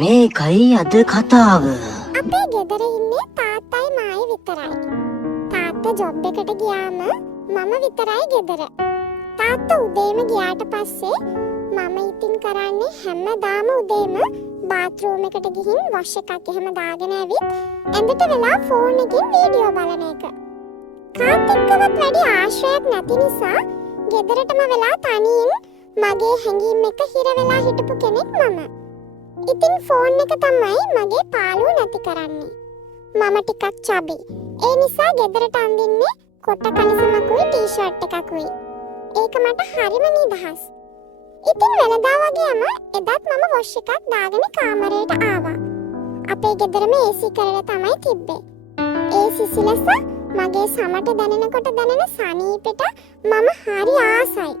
මේකයි අද කතාව. අපේ ගෙදර ඉන්නේ තාත්තයි මායි විතරයි. තාත්තා ජොබ් එකට ගියාම මම විතරයි ගෙදර. තාත්තා උදේම ගියාට පස්සේ මම ඉතින් කරන්නේ හැමදාම උදේම බාත්රූම් එකට ගිහින් වොෂ් එකක් එහෙම දාගෙන ඇවිත් ඇඳට වෙලා ෆෝන් එකකින් වීඩියෝ බලන එක. කාත් එක්කවත් වැඩි ආශ්‍රයයක් නැති නිසා ගෙදරටම වෙලා තනියෙන් මගේ හැඟීම් එක හිර වෙලා හිටපු කෙනෙක් මම. ඉතින් ෆෝන් එක තමයි මගේ පාළුව නැති කරන්නේ. මම ටිකක් චබි. ඒ නිසා ගෙදරට අඳින්නේ කොට කලිසමකුයි ටී-ෂර්ට් එකකුයි. ඒක මට හරිම නිදහස්. ඉතින් වෙනදා වගේම එදත් මම වොෂ් එකක් දාගෙන කාමරයට ආවා. අපේ ගෙදරම AC කරලා තමයි තිබ්බේ. ඒ සිසිලස මගේ සමට දැනෙනකොට දැනෙන සනීපෙට මම හරි ආසයි.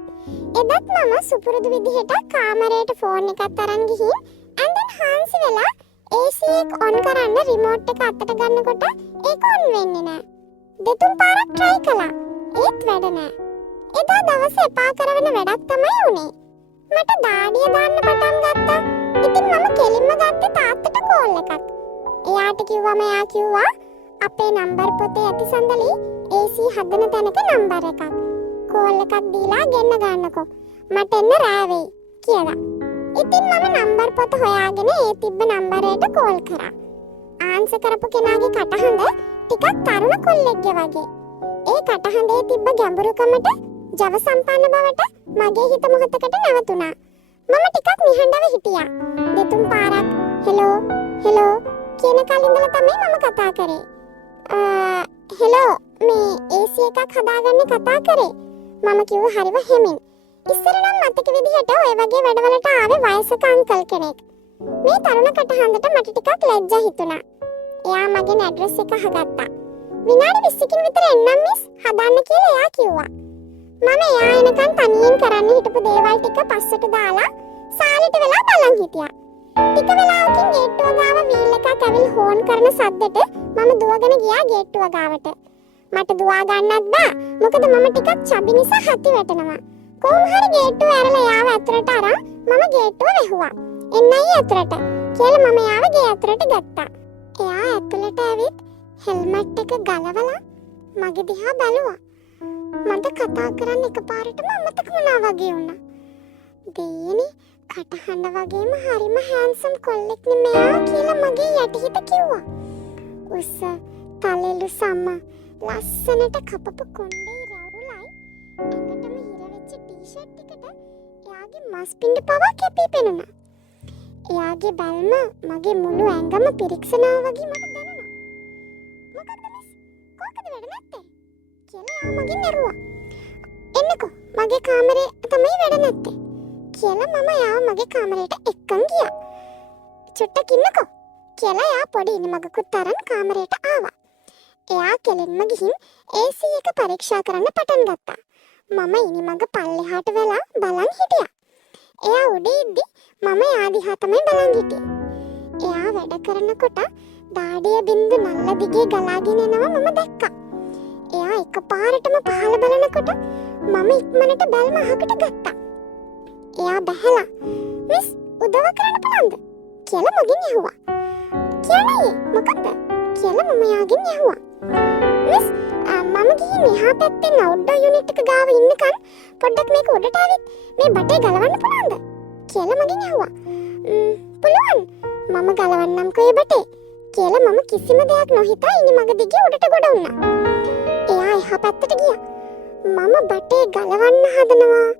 එදත් මම සුපුරුදු විදිහට කාමරයට ෆෝන් එකත් අරන් ගිහින් ඇඳන් හාන්සි වෙලා AC එක ඔන් කරන්න රිමෝට් එක අතට ගන්නකොට ඒක ඔන් වෙන්නේ නැහැ. දෙතුන් පාරක් try කළා. ඒත් වැඩ නැහැ. එදා දවසේ එපා කරවන වැඩක් තමයි උනේ. මට දාඩිය දාන්න පටන් ගත්තා. ඉතින් මම කෙලින්ම ගත්තේ තාත්තට කෝල් එකක්. එයාට කිව්වම එයා කිව්වා අපේ නම්බර් පොතේ ඇති සඳලි AC හදන තැනක නම්බර් එකක්. කෝල් එකක් දීලා ගෙන්න ගන්නකෝ. මට එන්න රෑ වෙයි කියලා. ඉතින් මම නම්බර් පොත හොයාගෙන ඒ තිබ්බ නම්බරයට කෝල් කරා. ආන්සර් කරපු කෙනාගේ කටහඬ ටිකක් තරුණ කොල්ලෙක්ගේ වගේ. ඒ කටහඬේ තිබ්බ ගැඹුරුකමට ජව සම්පන්න බවට මගේ හිත මොහොතකට නැවතුණා. මම ටිකක් නිහඬව හිටියා. දෙතුන් පාරක් හෙලෝ හෙලෝ කියන කලින්දලා තමයි මම කතා කරේ. හෙලෝ මේ AC එකක් හදාගන්න කතා කරේ. මම කිව්ව හරිව හැමින්. ඉස්සර නම් මතක විදිහට ඔය වගේ වැඩවලට ආවේ වයසක අංකල් කෙනෙක්. මේ තරුණ කටහඬට මට ටිකක් ලැජ්ජා හිතුණා. එයා මගේ ඇඩ්‍රස් එක අහගත්තා. විනාඩි 20කින් විතර එන්නම් මිස් හදන්න කියලා එයා කිව්වා. මම එයා එනකන් තනියෙන් කරන්න හිටපු දේවල් ටික පස්සට දාලා සාලෙට වෙලා බලන් හිටියා. ටික වෙලාවකින් ගේට්ටුව ගාව වීල් එකක් ඇවිල් හෝන් කරන සද්දෙට මම දුවගෙන ගියා ගේට්ටුව ගාවට. මට දුවා ගන්නත් බෑ. මොකද මම ටිකක් චබි නිසා හති වැටෙනවා. කොහොම හරි ගේට්ටුව ඇරලා යාව ඇතුළට අරන් මම ගේට්ටුව වැහුවා. එන්නයි ඇතුළට කියලා මම යාව ගේ ඇතුළට ගත්තා. එයා ඇතුළට ඇවිත් හෙල්මට් එක ගලවලා මගේ දිහා බැලුවා. මට කතා කරන්න එකපාරටම අමතක වුණා වගේ වුණා. දෙයනි කටහඬ වගේම හරිම හෑන්සම් කොල්ලෙක් නේ මෙයා කියලා මගේ යටිහිත කිව්වා. උස්ස තලෙලු සම ලස්සනට කපපු කොණ්ඩේ රවුලයි ඇඟටම හිර වෙච්ච ටී-ෂර්ට් එකට එයාගේ මස් පින්ඩ පවා කැපී පෙනුණා. එයාගේ බැල්ම මගේ මුළු ඇඟම පිරික්සනවා වගේ මට දැනුණා. මොකක්ද මිස්? කොහකද වැඩ නැත්තේ? කියලා එයා මගෙන් ඇහුවා. එන්නකෝ මගේ කාමරේ තමයි වැඩ නැත්තේ. කියලා මම එයාව මගේ කාමරයට එක්කන් ගියා. චුට්ටක් ඉන්නකෝ කියලා එයා පොඩි ඉනිමගකුත් අරන් කාමරයට ආවා. එයා කෙලින්ම ගිහින් AC එක පරීක්ෂා කරන්න පටන් ගත්තා. මම ඉනිමග පල්ලෙහාට වෙලා බලන් හිටියා. එයා උඩ ඉද්දි මම එයා දිහා තමයි බලන් හිටියේ. එයා වැඩ කරනකොට දාඩිය බින්දු නල්ල දිගේ ගලාගෙන එනවා මම දැක්කා. එයා එකපාරටම පහළ බලනකොට මම ඉක්මනට බැල්ම අහකට ගත්තා. එයා බැහැලා මිස් උදව් කරන්න පුළුවන්ද කියලා මගෙන් ඇහුවා. කියන්නේ මොකක්ද කියලා මම යාගෙන් ඇහුවා. මිස් මම ගිහින් එහා පැත්තේ අවුට්ඩෝර් යුනිට් එක ගාව ඉන්නකන් පොඩ්ඩක් මේක උඩට ආවෙත් මේ බටේ ගලවන්න පුළුවන්ද කියලා මගෙන් ඇහුවා. පුළුවන් මම ගලවන්නම් කොයි බටේ කියලා මම කිසිම දෙයක් නොහිතා ඉනිමග දිගේ උඩට ගොඩ වුණා. එයා එහා පැත්තට ගියා. මම බටේ ගලවන්න හදනවා.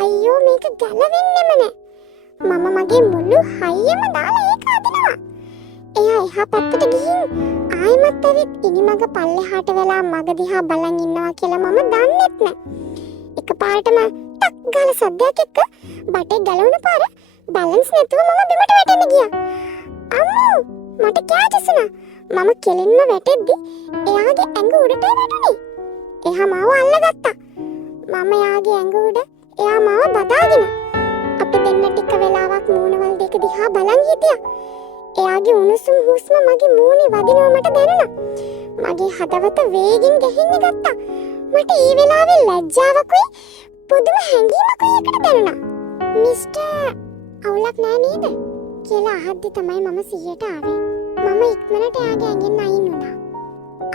අයියෝ මේක ගලවෙන්නෙම නෑ. මම මගේ මුළු හයියම දාලා ඒක අදිනවා. එයා එහා පැත්තට ගිහින් ආයෙමත් ඇවිත් ඉනිමග පල්ලෙහාට වෙලා මග දිහා බලන් ඉන්නවා කියලා මම දන්නෙත් නෑ. එකපාරටම ටක් ගාලා සද්දයක් එක්ක බටේ ගලවන පාර බැලන්ස් නැතුව මම බිමට වැටෙන්න ගියා. අම්මෝ මට කෑජසුණා. මම කෙලින්ම වැටෙද්දි එයාගේ ඇඟ උඩට වැටුනේ. එයා මාව අල්ලගත්තා. මම එයාගේ ඇඟ උඩ එයා මාව බදාගෙන. අපි දෙන්න ටික වෙලාවක් මූණවල් දෙක දිහා බලන් හිටියා. එයාගේ උණුසුම් හුස්ම මගේ මූණේ වදිනවා මට දැනුණා. මගේ හදවත වේගෙන් ගැහෙන්න ගත්තා. මට ඒ වෙලාවේ ලැජ්ජාවකුයි පුදුම හැඟීමකුයි එකට දැනුණා. මිස්ටර් අවුලක් නෑ නේද කියලා අහද්දි තමයි මම සිහියට ආවේ. මම ඉක්මනට එයාගේ ඇඟෙන් අයින් වුණා.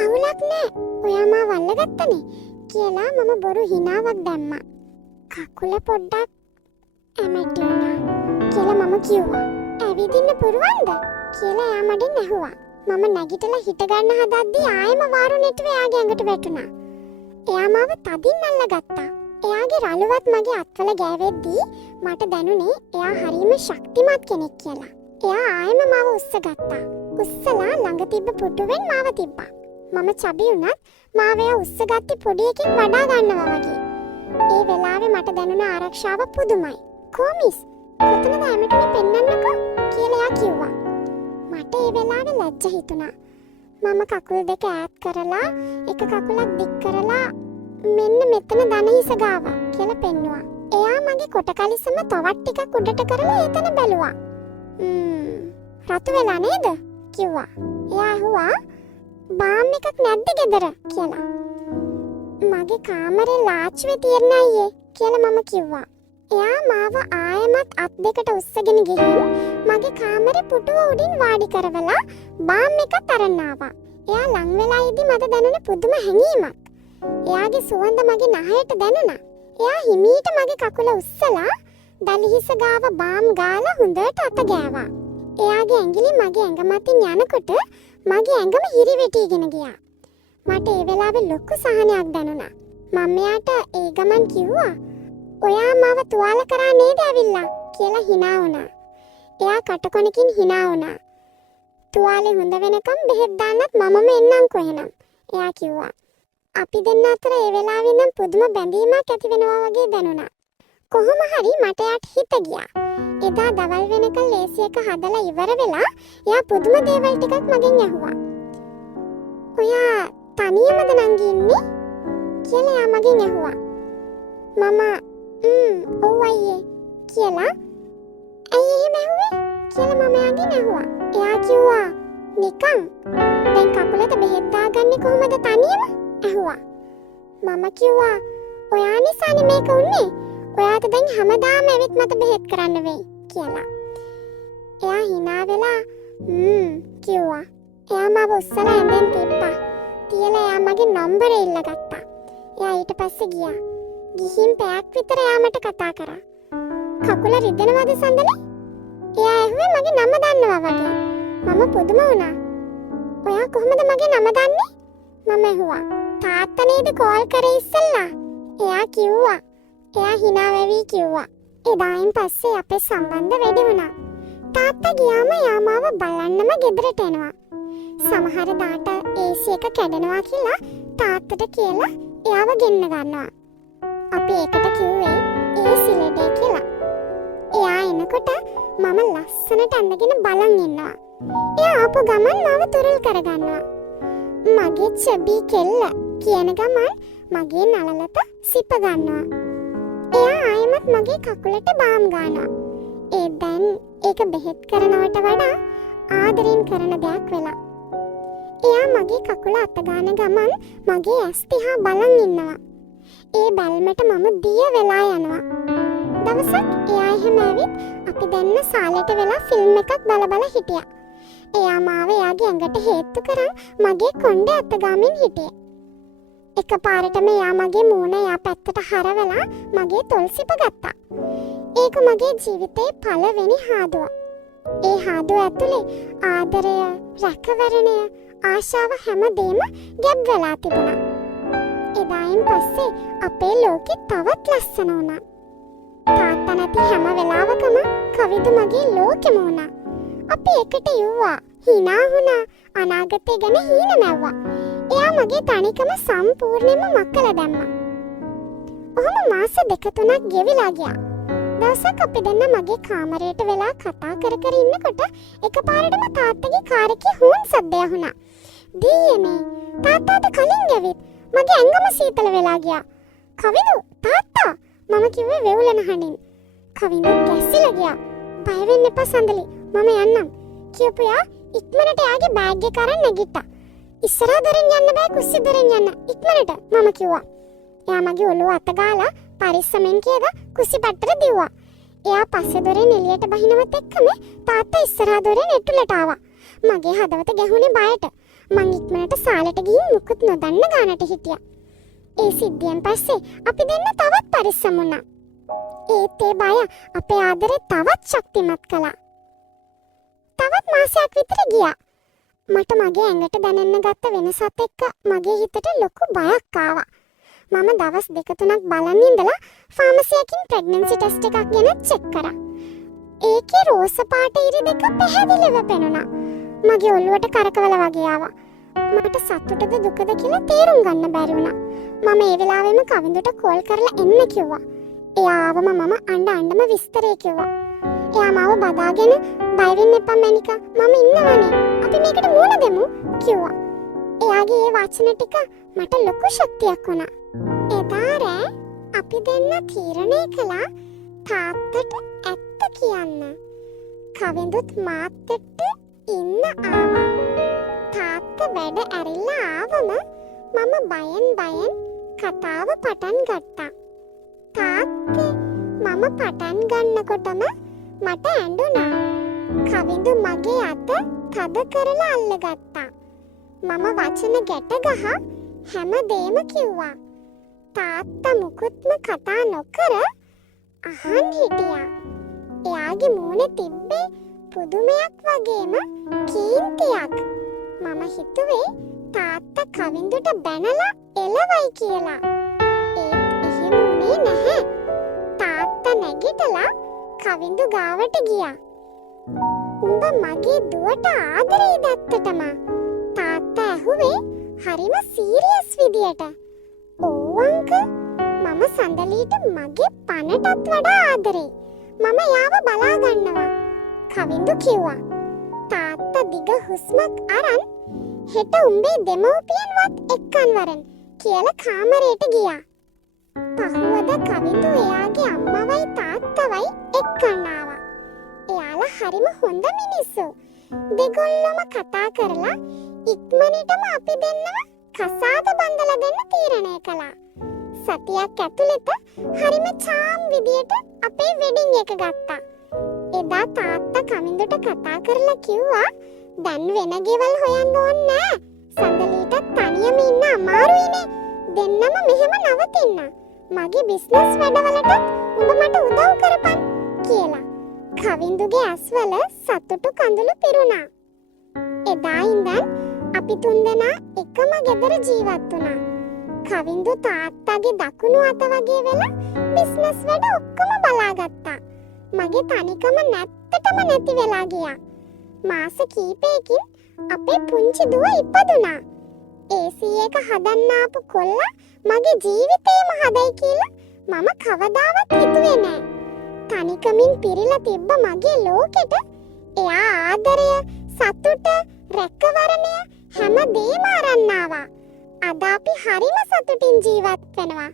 අවුලක් නෑ. ඔයා මාව අල්ලගත්තනේ කියලා මම බොරු හිනාවක් දැම්මා. කකුල පොඩ්ඩක් ඇමෙටි වුණා කියලා මම කිව්වා. ඇවිදින්න පුරුවන්ද කියලා එයා මගෙන් ඇහුවා. මම නැගිටලා හිට ගන්න හදද්දි ආයෙම වාරු නෙටුව එයාගේ ඇඟට වැටුණා. එයා මාව තදින් අල්ලගත්තා. එයාගේ රළුවත් මගේ අත්වල ගෑවෙද්දී මට දැනුනේ එයා හරිම ශක්තිමත් කෙනෙක් කියලා. එයා ආයෙම මාව උස්සගත්තා. උස්සලා ළඟ තිබ්බ පුටුවෙන් මාව තිබ්බා. මම චබි වුණත් මාව එයා උස්සගatti පොඩි එකෙක් වඩා ගන්නවා වගේ. ඒ වෙලාවේ මට දැනුණ ආරක්ෂාව පුදුමයි. "කොමිස්, කොතනද ඇමටුනේ පෙන්නන්නකෝ" කියලා එයා කිව්වා. මට ඒ වෙලාවේ ලැජ්ජ හිතුණා. මම කකුල් දෙක ඈත් කරලා එක කකුලක් දික් කරලා මෙන්න මෙතන දණහිස ගාව කියලා පෙන්නුවා. එයා මගේ කොට කලිසම තවත් ටිකක් උඩට කරලා එතන බැලුවා. රතු වෙලා නේද කිව්වා. එයා ඇහුවා "බාම් එකක් නැද්ද ගෙදර" කියලා. "මගේ කාමරේ ලාච්චුවේ තියෙන අයියේ" කියලා මම කිව්වා. එයා මාව ආයෙමත් අත් දෙකට උස්සගෙන ගිහින් මගේ කාමරේ පුටුව උඩින් වාඩි කරවලා බාම් එකක් අරන් ආවා. එයා ලං වෙලා ඉදි මට දැනුනේ පුදුම හැඟීමක්. එයාගේ සුවඳ මගේ නහයට දැනුණා. එයා හිමීට මගේ කකුල උස්සලා දලිහිස ගාව බාම් ගාලා හොඳට අත ගෑවා. එයාගේ ඇඟිලි මගේ ඇඟ මතින් යනකොට මගේ ඇඟම හිරිවැටීගෙන ගියා. මට ඒ වෙලාවේ ලොකු සහනයක් දැනුණා. මම එයාට ඒ ගමන් කිව්වා "ඔයා මාව තුවාල කරා නේද ඇවිල්ලා" කියලා hina වුණා. එයා කටකොණකින් hina වුණා. "තුවාලේ හොඳ වෙනකම් බෙහෙත් දාන්නත් මමම එන්නම්කෝ එහෙනම්" එයා කිව්වා. අපි දෙන්න අතර ඒ වෙලාවේ නම් පුදුම බැඳීමක් ඇති වෙනවා වගේ දැනුණා. කොහොම හරි මට යාට හිත ගියා. එදා දවල් වෙනකන් ලේසි එක හදලා ඉවර වෙලා එයා පුදුම දේවල් ටිකක් මගෙන් ඇහුවා. "ඔයා තනියමද නංගි ඉන්නේ?" කියලා එයා මගෙන් ඇහුවා. මම ඔව් අයියේ කියලා "ඇයි එහෙම ඇහුවේ?" කියලා මම එයාගෙන් ඇහුවා. එයා කිව්වා "නිකන් දැන් කකුලට බෙහෙත් දාගන්නේ කොහොමද තනියම?" ඇහුවා. මම කිව්වා "ඔයා නිසානේ මේක උන්නේ. ඔයාට දැන් හැමදාම ඇවිත් මට බෙහෙත් කරන්න වෙයි" කියලා. එයා hina වෙලා කිව්වා. එයා මාව උස්සලා ඇඳෙන් තිබ්බා. තියලා එයා මගේ නම්බරේ ඉල්ලගත්තා. එයා ඊට පස්සේ ගියා. ගිහින් පැයක් විතර එයා මට කතා කරා. "කකුල රිදෙනවද සඳලේ?" එයා ඇහුවේ මගේ නම දන්නවා වගේ. මම පුදුම වුණා. "ඔයා කොහොමද මගේ නම දන්නේ?" මම ඇහුවා. "තාත්තා නේද කෝල් කරේ ඉස්සෙල්ලා?" එයා කිව්වා. එයා hina වෙවි කිව්වා. එදායින් පස්සේ අපේ සම්බන්ධ වැඩි වුණා. තාත්තා ගියාම එයා මාව බලන්නම ගෙදරට එනවා. සමහර දාට AC එක කැඩෙනවා කියලා තාත්තට කියලා එයාව ගෙන්න ගන්නවා. අපි ඒකට කිව්වේ AC ලෙඩේ කියලා. එයා එනකොට මම ලස්සනට ඇඳගෙන බලන් ඉන්නවා. එයා ආපු ගමන් මාව තුරුල් කරගන්නවා. මගේ චබී කෙල්ල කියන ගමන් මගේ නළලට සිප ගන්නවා. එයා ආයෙමත් මගේ කකුලට බාම් ගන්නවා. ඒ දැන් ඒක බෙහෙත් කරනවට වඩා ආදරෙන් කරන දෙයක් වෙලා. එයා මගේ කකුල අත ගන්න ගමන් මගේ ඇස් දිහා බලන් ඉන්නවා. ඒ බැල්මට මම දිය වෙලා යනවා. දවසක් එයා එහෙම ඇවිත් අපි දැන්න සාලෙට වෙලා ෆිල්ම් එකක් බල හිටියා. එයා මාව එයාගේ ඇඟට හේතු කරන් මගේ කොණ්ඩේ අත ගාමින් හිටියේ. එකපාරටම එයා මගේ මූණ එයා පැත්තට හරවලා මගේ තොල් සිප ගත්තා. ඒක මගේ ජීවිතේ පළවෙනි හාදුව. ඒ හාදුව ඇතුලේ ආදරය, රැකවරණය, ආශාව හැමදේම ගැබ් වෙලා තිබුණා. එදායින් පස්සේ අපේ ලෝකෙ තවත් ලස්සන වුණා. තාත්තා නැති හැම වෙලාවකම කවිදු මගේ ලෝකෙම වුණා. අපි එකට යුවා, hina වුණා, අනාගතය ගැන හීන මැව්වා. එයා මගේ තනිකම සම්පූර්ණයෙන්ම මකලා දැම්මා. ඔහොම මාස 2-3ක් ගෙවිලා ගියා. දවසක් අපි දෙන්න මගේ කාමරයට වෙලා කතා කර ඉන්නකොට එකපාරටම තාත්තගේ කාර් එකේ හෝන් සද්දය ඇහුණා. "දීයනේ, තාත්තාට කලින් ඇවිත් මගේ ඇඟම සීතල වෙලා ගියා." "කවිදු, තාත්තා!" මම කිව්වේ වෙවුලන හඬින්. කවිදු ගැස්සිලා ගියා. "බය වෙන්න එපා සඳලි, මම යන්නම්" කියපුවා ඉක්මනට එයාගේ බෑග් එක අරන් නැගිට්ටා. "ඉස්සරහ දොරෙන් යන්න බෑ, කුස්සිය දොරෙන් යන්න ඉක්මනට" මම කිව්වා. එයා මගේ ඔළුව අත ගාලා පරිස්සමෙන් කියලා කුස්සිය පැත්තට දිව්වා. එයා පස්සේ දොරෙන් එළියට බහිනවත් එක්කම තාත්තා ඉස්සරහා දොරෙන් එට්ටුලට ආවා. මගේ හදවත ගැහුනේ බයට. මං ඉක්මනට සාලට ගිහින් මුකුත් නොදන්න ගානට හිටියා. ඒ සිද්ධියෙන් පස්සේ අපි දෙන්න තවත් පරිස්සම් වුණා. ඒත් ඒ බය අපේ ආදරේ තවත් ශක්තිමත් කළා. තවත් මාසයක් විතර ගියා. මට මගේ ඇඟට දැනෙන්න ගත්ත වෙනසත් එක්ක මගේ හිතට ලොකු බයක් ආවා. මම දවස් 2-3ක් බලන් ඉඳලා ෆාමසි එකකින් ප්‍රෙග්නන්සි ටෙස්ට් එකක් ගෙන චෙක් කරා. ඒකේ රෝස පාට ඉරි දෙක පැහැදිලිව පෙනුණා. මගේ ඔළුවට කරකවල වගේ ආවා. මට සතුටද දුකද කියලා තේරුම් ගන්න බැරි වුණා. මම ඒ වෙලාවෙම කවිඳුට කෝල් කරලා එන්න කිව්වා. එයාවම මම අඬ විස්තරය කිව්වා. එයා මාව බදාගෙන බය වෙන්න එපා මැනිකා. මම ඉන්නවනේ. අපි මේකට මුහුණ දෙමු කිව්වා. එයාගේ ඒ වචන ටික මට ලොකු ශක්තියක් වුණා. එදා රෑ අපි දෙන්න තීරණය කළා තාත්තට ඇත්ත කියන්න. කවිඳුත් මාත් එක්ක ඉන්න ආවා. තාත්තා වැඩ ඇරිලා ආවම මම බයෙන් කතාව පටන් ගත්තා. තාත්තේ මම පටන් ගන්නකොටම මට ඇඬුණා. කවිඳු මගේ අත තද කරලා අල්ලගත්තා. මම වචන ගැට ගහ හැමදේම කිව්වා. තාත්තා මුකුත්ම කතා නොකර අහන් හිටියා. එයාගේ මූණේ තිබ්බේ පුදුමයක් වගේම කීර්තියක්. මම හිතුවේ තාත්තා කවිඳුට බැනලා එලවයි කියලා. ඒත් එහෙම වුණේ නැහැ. තාත්තා නැගිටලා කවිඳු ගාවට ගියා. උඹ මගේ දුවට ආදරේද ඇත්තටම? තාත්තා ඇහුවේ හරිම සීරියස් විදියට. ඔව් අංකල්. මම සඳලීට මගේ පණටත් වඩා ආදරේ. මම යාව බලා ගන්නවා. කවිඳු කිව්වා. තාත්තා දිග හුස්මක් අරන් හෙට උඹේ දෙමව්පියන්වත් එක්කන් වරන් කියලා කාමරයට ගියා. පහුවද කවිඳු එයාගේ අම්මවයි තාත්තවයි එක්කන් ආවා. එයාලා හරිම හොඳ මිනිස්සු. දෙගොල්ලම කතා කරලා ඉක්මනටම අපි දෙන්නව කසාද බඳලා දෙන්න තීරණය කළා. සතියක් ඇතුළත හරිම චාම් විදියට අපේ වෙඩින් එක ගත්තා. එදා තාත්තා කවිඳුට කතා කරලා කිව්වා දැන් වෙන ගෙවල් හොයන්න ඕනේ නෑ. සඳලීට තනියම ඉන්න අමාරුයිනේ. දෙන්නම මෙහෙම නවතින්න. මගේ බිස්නස් වැඩවලට උඹ මට උදව් කරපන් කියලා. කවිඳුගේ ඇස්වල සතුටු කඳුළු පිරුණා. එදා ඉඳන් අපි තුන්දෙනා එකම ගෙදර ජීවත් වුණා. කවිඳු තාත්තාගේ දකුණු අත වගේ වෙලා බිස්නස් වැඩ ඔක්කොම බලාගත්තා. මගේ තනිකම නැත්තටම නැති වෙලා ගියා. මාස කීපයකින් අපේ පුංචි දුව ඉපදුනා. AC එක හදන්න ආපු කොල්ලා මගේ ජීවිතේම හදයි කියලා මම කවදාවත් හිතුවේ නෑ. තනිකමින් පිරීලා තිබ්බ මගේ ලෝකෙට එයා ආදරය, සතුට, රැකවරණය හැමදේම අරන් ආවා. අද අපි හරිම සතුටින් ජීවත් වෙනවා.